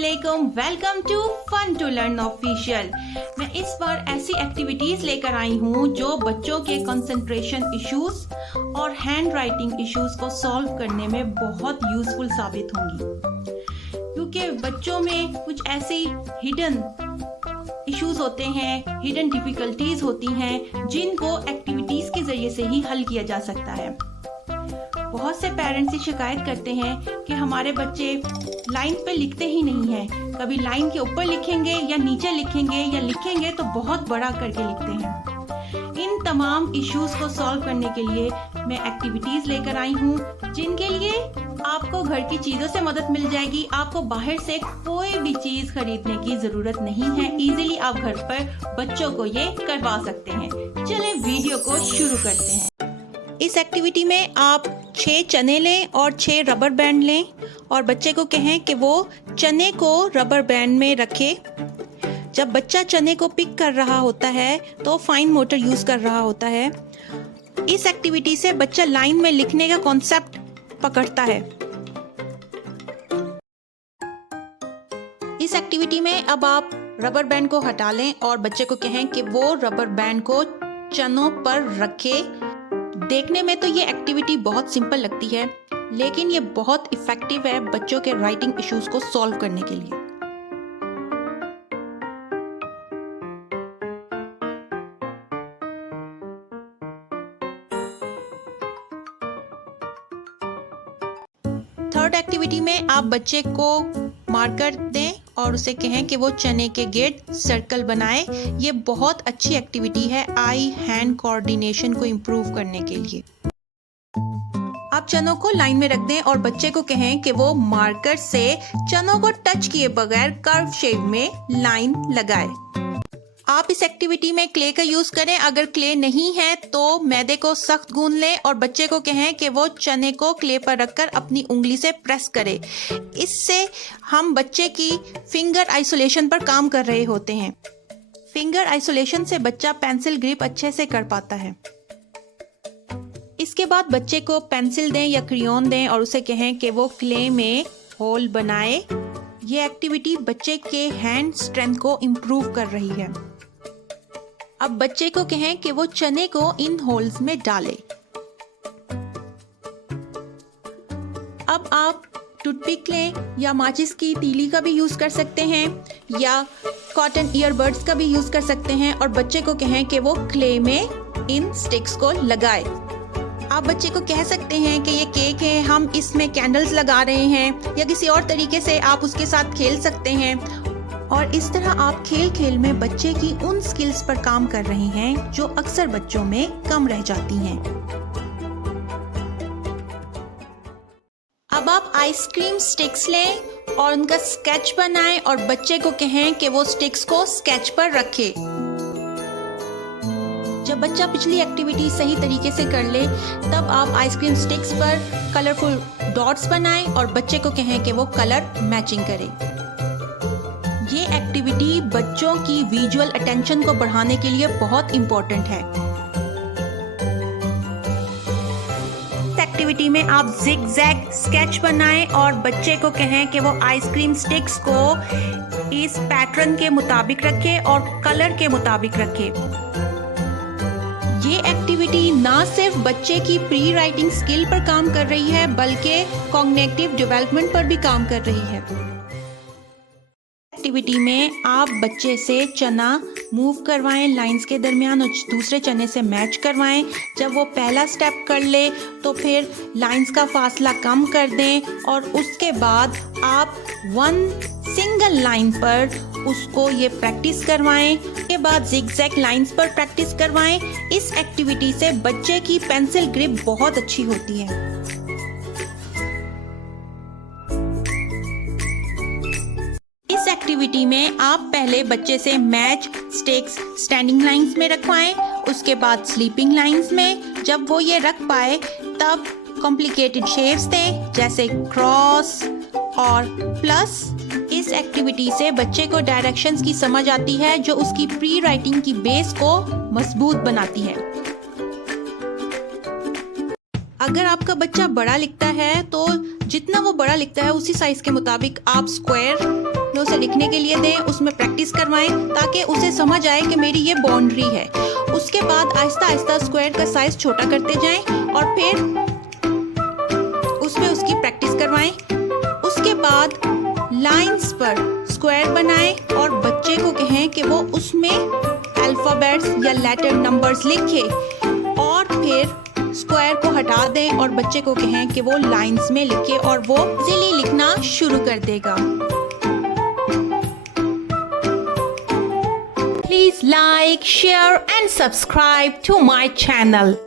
अस्सलामुअलैकुम, welcome to fun to learn official. मैं इस बार ऐसी एक्टिविटीज लेकर आई हूँ जो बच्चों के कंसंट्रेशन इश्यूज और हैंड राइटिंग इश्यूज को सॉल्व करने में बहुत यूजफुल साबित होंगी, क्योंकि बच्चों में कुछ ऐसी हिडन इश्यूज होते हैं, हिडन डिफिकल्टीज होती हैं जिनको एक्टिविटीज के जरिए से ही हल किया जा सकता है। बहुत से पेरेंट्स ये शिकायत करते हैं कि हमारे बच्चे लाइन पे लिखते ही नहीं हैं, कभी लाइन के ऊपर लिखेंगे या नीचे लिखेंगे या लिखेंगे तो बहुत बड़ा करके लिखते हैं। इन तमाम इश्यूज को सॉल्व करने के लिए मैं एक्टिविटीज लेकर आई हूँ जिनके लिए आपको घर की चीजों से मदद मिल जाएगी। आपको बाहर से कोई भी चीज खरीदने की जरूरत नहीं है, इजीली आप घर पर बच्चों को ये करवा सकते हैं। चलें वीडियो को शुरू करते हैं। इस एक्टिविटी में आप 6 चने लें और 6 रबर बैंड लें और बच्चे को कहें कि वो चने को रबर बैंड में रखे। जब बच्चा चने को पिक कर रहा होता है तो फाइन मोटर यूज कर रहा होता है। इस एक्टिविटी से बच्चा लाइन में लिखने का कॉन्सेप्ट पकड़ता है। इस एक्टिविटी में अब आप रबर बैंड को हटा लें और बच्चे को कहें कि वो रबर बैंड को चनों पर रखे। देखने में तो ये एक्टिविटी बहुत सिंपल लगती है, लेकिन ये बहुत इफेक्टिव है बच्चों के राइटिंग इश्यूज को सॉल्व करने के लिए। थर्ड एक्टिविटी में आप बच्चे को मार्कर दें और उसे कहें कि वो चने के गिर्द सर्कल बनाए। ये बहुत अच्छी एक्टिविटी है आई हैंड कोऑर्डिनेशन को इम्प्रूव करने के लिए। आप चनों को लाइन में रख दें और बच्चे को कहें कि वो मार्कर से चनों को टच किए बगैर कर्व शेप में लाइन लगाए। आप इस एक्टिविटी में क्ले का यूज करें। अगर क्ले नहीं है तो मैदे को सख्त गूंद लें और बच्चे को कहें कि वो चने को क्ले पर रखकर अपनी उंगली से प्रेस करे। इससे हम बच्चे की फिंगर आइसोलेशन पर काम कर रहे होते हैं। फिंगर आइसोलेशन से बच्चा पेंसिल ग्रिप अच्छे से कर पाता है। इसके बाद बच्चे को पेंसिल दें या क्रेयॉन दें और उसे कहें कि वो क्ले में होल बनाए। ये एक्टिविटी बच्चे के हैंड स्ट्रेंथ को इम्प्रूव कर रही है। अब बच्चे को कहें कि वो चने को इन होल्स में डाले। अब आप टूथपिक लें या माचिस की तीली का भी यूज कर सकते हैं या कॉटन ईयरबड्स का भी यूज कर सकते हैं और बच्चे को कहें कि वो क्ले में इन स्टिक्स को लगाए। आप बच्चे को कह सकते हैं कि ये केक है, हम इसमें कैंडल्स लगा रहे हैं, या किसी और तरीके से आप उसके साथ खेल सकते हैं। और इस तरह आप खेल खेल में बच्चे की उन स्किल्स पर काम कर रहे हैं जो अक्सर बच्चों में कम रह जाती हैं। अब आप आइसक्रीम स्टिक्स लें और उनका स्केच बनाएं और बच्चे को कहें कि वो स्टिक्स को स्केच पर रखे। जब बच्चा पिछली एक्टिविटी सही तरीके से कर ले तब आप आइसक्रीम स्टिक्स पर कलरफुल डॉट्स बनाएं और बच्चे को कहें कि वो कलर मैचिंग करे। ये एक्टिविटी बच्चों की विजुअल अटेंशन को बढ़ाने के लिए बहुत इम्पोर्टेंट है। इस एक्टिविटी में आप जिग जैग स्केच बनाएं और बच्चे को कहें कि वो आइसक्रीम स्टिक्स को इस पैटर्न के मुताबिक रखे और कलर के मुताबिक रखे। ये एक्टिविटी ना सिर्फ बच्चे की प्री राइटिंग स्किल पर काम कर रही है बल्कि कॉग्निटिव डेवलपमेंट पर भी काम कर रही है। एक्टिविटी में आप बच्चे से चना मूव करवाएं लाइंस के दरमियान और दूसरे चने से मैच करवाएं। जब वो पहला स्टेप कर ले तो फिर लाइंस का फासला कम कर दें और उसके बाद आप वन सिंगल लाइन पर उसको ये प्रैक्टिस करवाएं। के बाद जिगजैग लाइंस पर प्रैक्टिस करवाएं। इस एक्टिविटी से बच्चे की पेंसिल ग्रिप बहुत अच्छी होती है। एक्टिविटी में आप पहले बच्चे से मैच स्टिक्स स्टैंडिंग लाइंस में रखवाएं, उसके बाद स्लीपिंग लाइंस में। जब वो ये रख पाए तब कॉम्प्लिकेटेड शेप्स दें जैसे क्रॉस और प्लस। इस एक्टिविटी से बच्चे को डायरेक्शंस की समझ आती है जो उसकी प्री राइटिंग की बेस को मजबूत बनाती है। अगर आपका बच्चा बड़ा लिखता है तो जितना वो बड़ा लिखता है उसी साइज के मुताबिक आप स्क्वायर में उसे लिखने के लिए दें, उसमें प्रैक्टिस करवाएं ताकि उसे समझ आए कि मेरी ये बाउंड्री है। उसके बाद आहिस्ता आहिस्ता स्क्वायर का साइज छोटा करते जाएं और फिर उसमें उसकी प्रैक्टिस करवाएं। उसके बाद लाइंस पर स्क्वायर बनाएं और बच्चे को कहें कि वो उसमें अल्फ़ाबेट्स या लेटर नंबर्स लिखे और फिर स्क्वायर को हटा दें और बच्चे को कहें कि वो लाइंस में लिखे और वो इजीली लिखना शुरू कर देगा। Please like, share and subscribe to my channel.